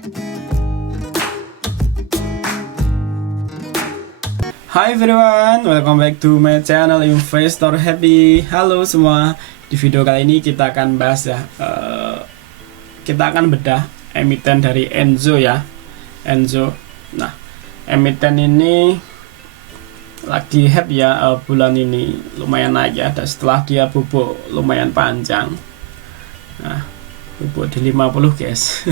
Hi everyone, welcome back to my channel Investor Happy. Halo semua, di video kali ini kita akan bahas ya, kita akan bedah emiten dari Enzo ya, Enzo. Nah, emiten ini lagi hype ya, bulan ini lumayan naik ya, dan setelah dia bubuk lumayan panjang. Nah, bubuk di 50 guys.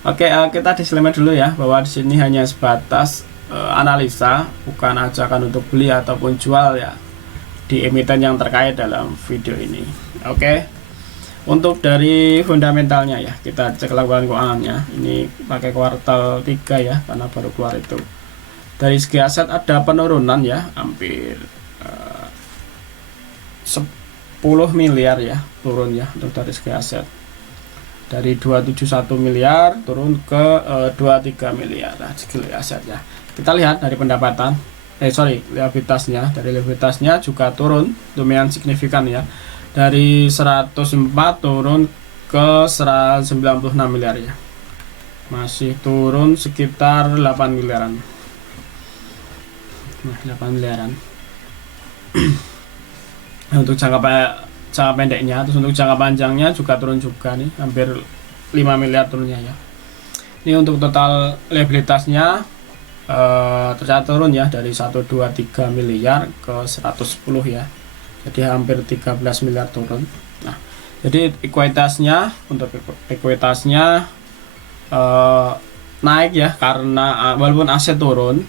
Oke, kita disclaimer dulu ya, bahwa di sini hanya sebatas analisa, bukan ajakan untuk beli ataupun jual ya di emiten yang terkait dalam video ini. Oke. Untuk dari fundamentalnya ya, kita cek laporan keuangannya. Ini pakai kuartal 3 ya, karena baru keluar itu. Dari segi aset ada penurunan ya, hampir 10 miliar ya, turun ya untuk dari segi aset. Dari 271 miliar turun ke 23 miliar nah, segi aset ya. Kita lihat dari pendapatan, liabilitasnya. Dari liabilitasnya juga turun lumayan signifikan ya. Dari 104 turun ke 196 miliar ya. Masih turun sekitar 8 miliaran. Nah, 8 miliaran. Untuk jangka pendeknya, terus untuk jangka panjangnya juga turun juga nih, hampir 5 miliar turunnya ya. Ini untuk total liabilitasnya tercatat turun ya, dari 123 miliar ke 110 ya, jadi hampir 13 miliar turun. Nah, jadi ekuitasnya, untuk ekuitasnya naik ya, karena walaupun aset turun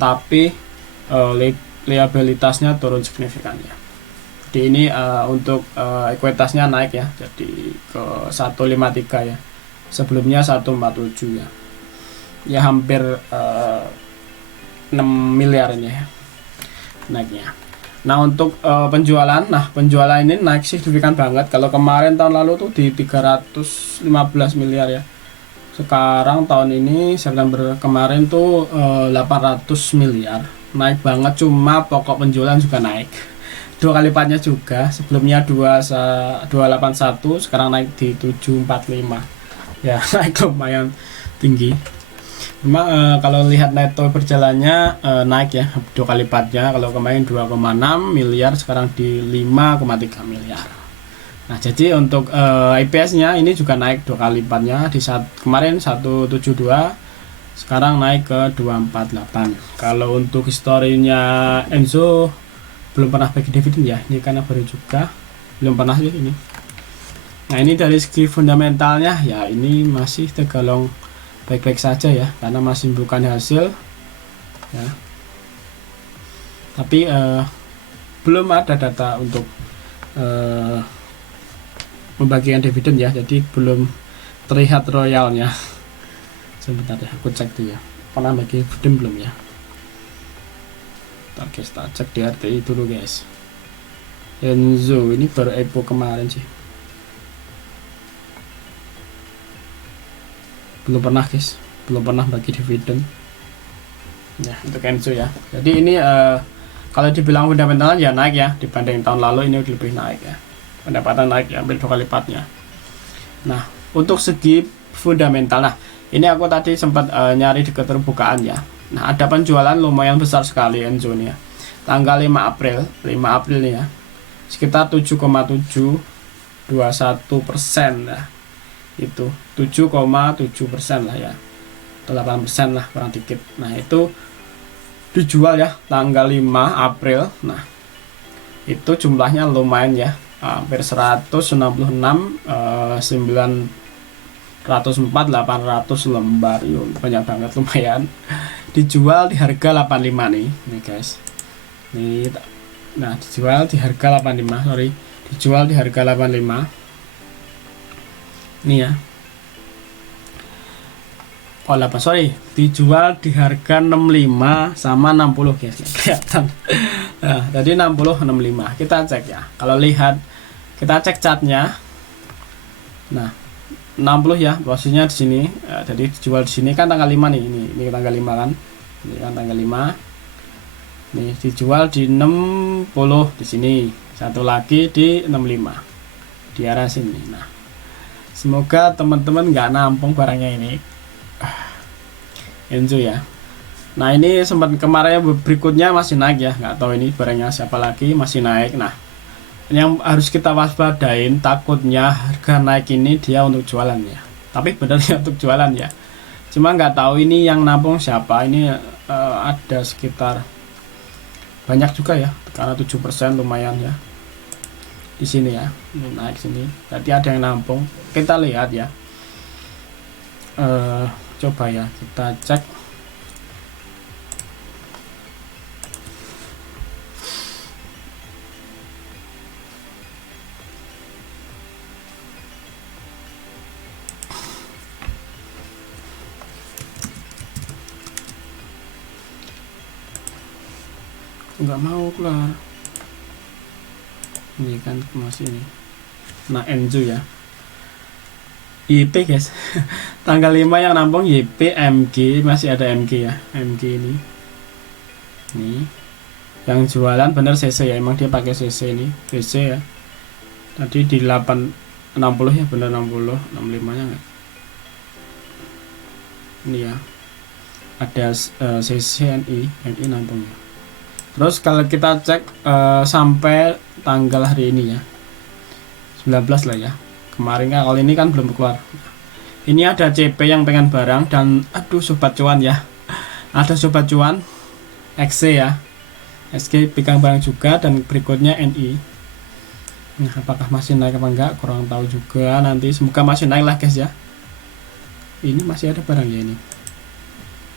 tapi liabilitasnya turun signifikan ya. Jadi ini untuk ekuitasnya naik ya, jadi ke 153 ya, sebelumnya 147 ya. Ya hampir 6 miliar ini ya naiknya. Nah, untuk penjualan ini naik signifikan banget. Kalau kemarin tahun lalu tuh di 315 miliar ya. Sekarang tahun ini September kemarin tuh 800 miliar. Naik banget, cuma pokok penjualan juga naik. 2 kali lipatnya juga. Sebelumnya 281, sekarang naik di 745. Ya, naik lumayan tinggi. Memang kalau lihat neto berjalannya naik ya, 2 kali lipatnya. Kalau kemarin 2,6 miliar, sekarang di 5,3 miliar. Nah, jadi untuk IPS-nya ini juga naik 2 kali lipatnya. Kemarin 172, sekarang naik ke 248. Kalau untuk historinya Enzo belum pernah bagi dividen ya, ini karena baru juga, belum pernah sih ini. Nah, ini dari segi fundamentalnya ya, ini masih tergolong baik-baik saja ya, karena masih bukan hasil ya. Tapi belum ada data untuk membagikan dividen ya, jadi belum terlihat royalnya. Sebentar ya, aku cek tuh ya, pernah bagi dividen belum ya. Oke, kita cek di RTI dulu guys. Enzo ini baru IPO kemarin sih, belum pernah guys, belum pernah bagi dividen ya untuk Enzo ya. Jadi ini kalau dibilang fundamental ya naik ya, dibanding tahun lalu ini lebih naik ya, pendapatan naik ya, hampir 2 kali lipatnya. Nah, untuk segi fundamental, nah ini aku tadi sempat nyari di keterbukaan ya. Nah, ada penjualan lumayan besar sekali Enzo nih ya, tanggal 5 April nih ya, sekitar 7,721% ya, itu 7,7% lah ya, 8% lah kurang dikit. Nah, itu dijual ya tanggal 5 April. Nah, itu jumlahnya lumayan ya, hampir 166 904 800 lembar. Banyak banget, lumayan. Dijual di harga 85 nih guys. Nih, nah dijual di harga 85, dijual di harga 85 nih ya. Dijual di harga 65 sama 60 guys, kelihatan. Nah, tadi 60 65. Kita cek ya. Kalau lihat, kita cek chartnya. Nah, 60 ya, posisinya di sini. Jadi dijual di sini kan tanggal 5 nih, ini tanggal 5 kan. Ini kan tanggal 5. Nih, dijual di 60 di sini. Satu lagi di 65. Di arah sini. Nah, Semoga teman-teman nggak nampung barangnya ini. Enzo ya. Nah ini sempat kemarin berikutnya masih naik ya, nggak tahu ini barangnya siapa lagi, masih naik. Nah yang harus kita waspadain, takutnya harga naik ini dia untuk jualan ya, tapi benernya untuk jualan ya, cuma nggak tahu ini yang nampung siapa. Ini ada sekitar banyak juga ya, karena 7% lumayan ya di sini ya, ini naik sini, jadi ada yang nampung. Kita lihat ya, coba ya kita cek. Nggak mau keluar ini kan masih ini. Nah Enzo ya, YP guys. Tanggal 5 yang nampung YP, MG masih ada MG ya, MG ini nih yang jualan bener CC ya, emang dia pakai CC ini, CC ya. Tadi di 860 ya, bener 60, 65 nya enggak ini ya, ada CC NI nampungnya. Terus kalau kita cek sampai tanggal hari ini ya, 19 lah ya, kemarin kan, kalau ini kan belum keluar. Ini ada CP yang pengen barang, dan aduh sobat cuan ya, ada sobat cuan XC ya, XC pegang barang juga, dan berikutnya NI. Nah apakah masih naik apa enggak kurang tahu juga, nanti semoga masih naik lah guys ya. Ini masih ada barang ya, ini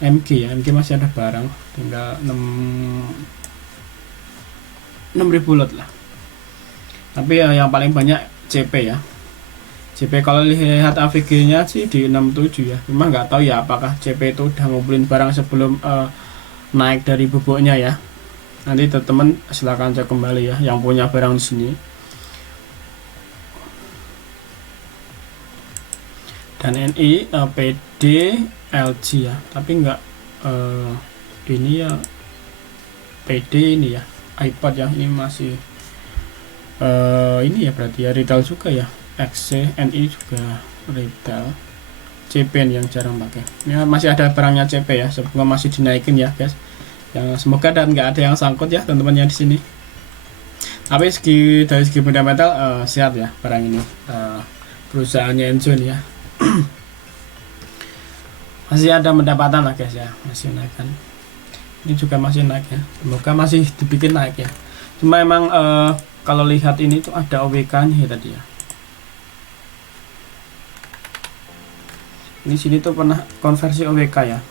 MG ya, MG masih ada barang, tinggal 6.000 lot lah. Tapi yang paling banyak CP ya, CP kalau lihat AVG nya sih di 67 ya, cuma nggak tahu ya apakah CP itu udah ngumpulin barang sebelum naik dari bubuknya ya. Nanti teman-teman silahkan cek kembali ya yang punya barang di sini. Dan NI, PD, LG ya, tapi nggak ini ya, PD ini ya, iPod ya, ini masih ini ya, berarti ya retail juga ya. XC, NI juga retail. CP yang jarang pakai. Ya masih ada barangnya CP ya, semoga masih dinaikin ya guys. Yang semoga dan nggak ada yang sangkut ya teman-teman yang di sini. Tapi dari segi fundamental sehat ya barang ini. Perusahaannya Enzo ini ya. Masih ada pendapatan lah guys ya, masih naik kan. Ini juga masih naik ya, semoga masih dibikin naik ya. Cuma emang kalau lihat ini tuh ada OWK nih tadi ya. Ini sini tuh pernah konversi OWK ya,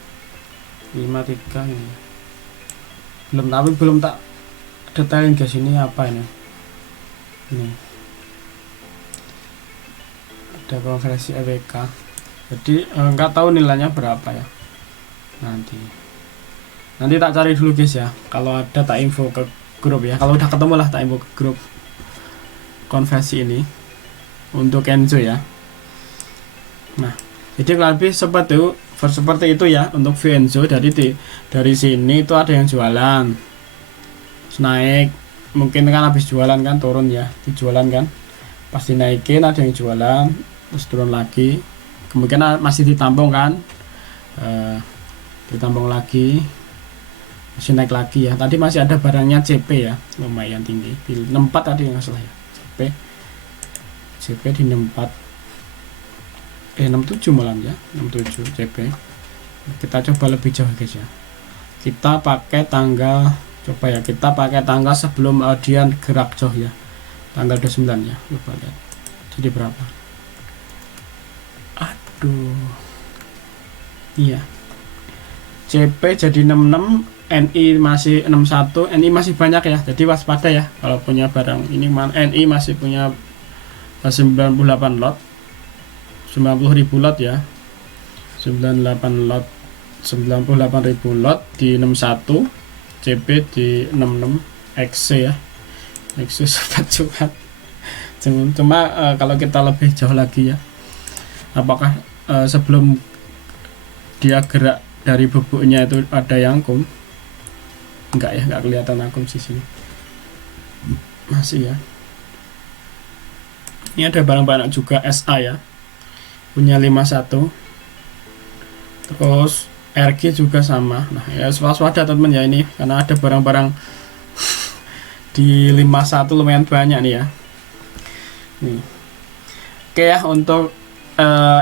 53 ini. Belum tak detailin guys, ini apa ini. Ini ada konversi OWK. Jadi nggak tahu nilainya berapa ya. Nanti tak cari dulu guys ya. Kalau ada tak info ke grup ya. Kalau udah ketemu lah tak info ke grup konversi ini untuk Enzo ya. Nah, jadi lebih seperti itu ya untuk Enzo. Dari sini itu ada yang jualan, naik, mungkin kan habis jualan kan turun ya, dijualan kan, pasti naikin, ada yang jualan terus turun lagi, kemungkinan masih ditampung kan, ditampung lagi, masih naik lagi ya. Tadi masih ada barangnya CP ya, lumayan tinggi di 64 tadi nggak salah ya, CP di 67 malam ya, 67 CP. Kita coba lebih jauh guys ya, kita pakai tanggal, coba ya kita pakai tanggal sebelum dia gerak jauh ya, tanggal 29 ya, coba lihat jadi berapa. Aduh iya, CP jadi 66, NI masih 61, NI masih banyak ya, jadi waspada ya kalau punya barang ini. NI masih punya 98 lot, 90.000 lot ya, 98 lot, 98.000 lot di 61, CP di 66, XC ya, XC cepat. Cuma kalau kita lebih jauh lagi ya, apakah sebelum dia gerak dari bubuknya itu ada yang akum? Enggak ya, enggak kelihatan akum di sini, masih ya. Ini ada barang banyak juga SA ya, punya 51. Terus RG juga sama. Nah ya waspada teman ya ini, karena ada barang-barang di 51 lumayan banyak nih ya. Nih. Oke ya, untuk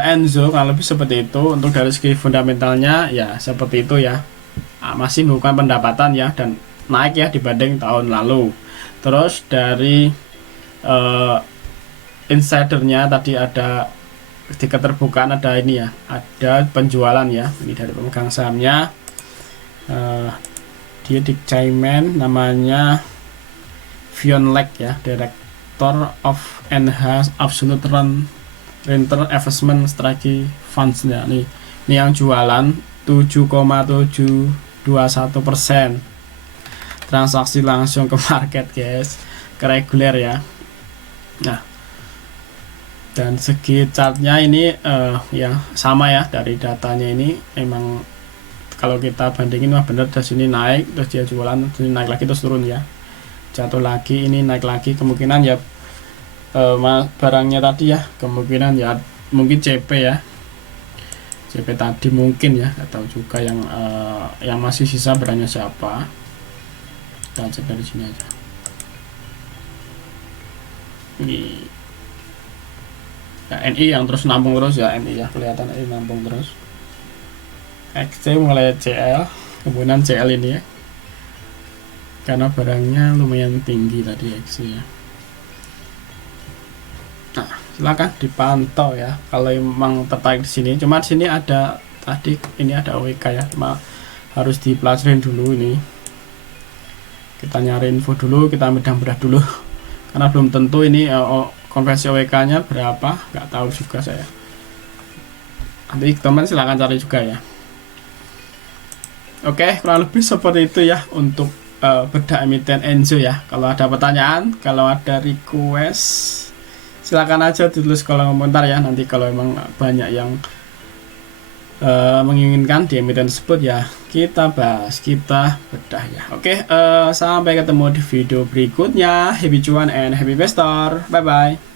Enzo kalau lebih seperti itu. Untuk dari segi fundamentalnya ya seperti itu ya. Masih bukan pendapatan ya, dan naik ya dibanding tahun lalu. Terus dari insidernya tadi ada di keterbukaan, ada ini ya, ada penjualan ya, ini dari pemegang sahamnya. Dia di Cayman, namanya Fionlek ya, Director of Enhanced Absolute Return Investment Strategy Funds ya. Ini yang jualan 7,721% transaksi langsung ke market guys, ke reguler ya. Nah, dan segi chartnya ini ya sama ya, dari datanya ini emang kalau kita bandingin wah bener, dari sini naik terus dia jualan, sini naik lagi terus turun ya, jatuh lagi, ini naik lagi. Kemungkinan ya barangnya tadi ya, kemungkinan ya mungkin CP ya, CP tadi mungkin ya, atau juga yang masih sisa barangnya siapa. Kita cek dari sini aja. Ini ya, NI yang terus nampung terus ya, NI ya, kelihatan NI nampung terus. XC mulai CL, kemudian CL ini ya, karena barangnya lumayan tinggi tadi XC ya. Nah, silakan dipantau ya kalau memang tertarik di sini. Cuma di sini ada tadi ini ada OWK ya, cuma harus dipelajarin dulu ini. Kita nyari info dulu, kita bedah dulu karena belum tentu ini konversi OWK nya berapa, nggak tahu juga saya. Nanti teman silahkan cari juga ya. Oke, kurang lebih seperti itu ya untuk bedah emiten Enzo ya. Kalau ada pertanyaan, kalau ada request, silakan aja ditulis kolom komentar ya. Nanti kalau emang banyak yang menginginkan di emiten tersebut ya, kita bahas, kita bedah ya. Oke, sampai ketemu di video berikutnya. Happy cuan and happy investor. Bye bye.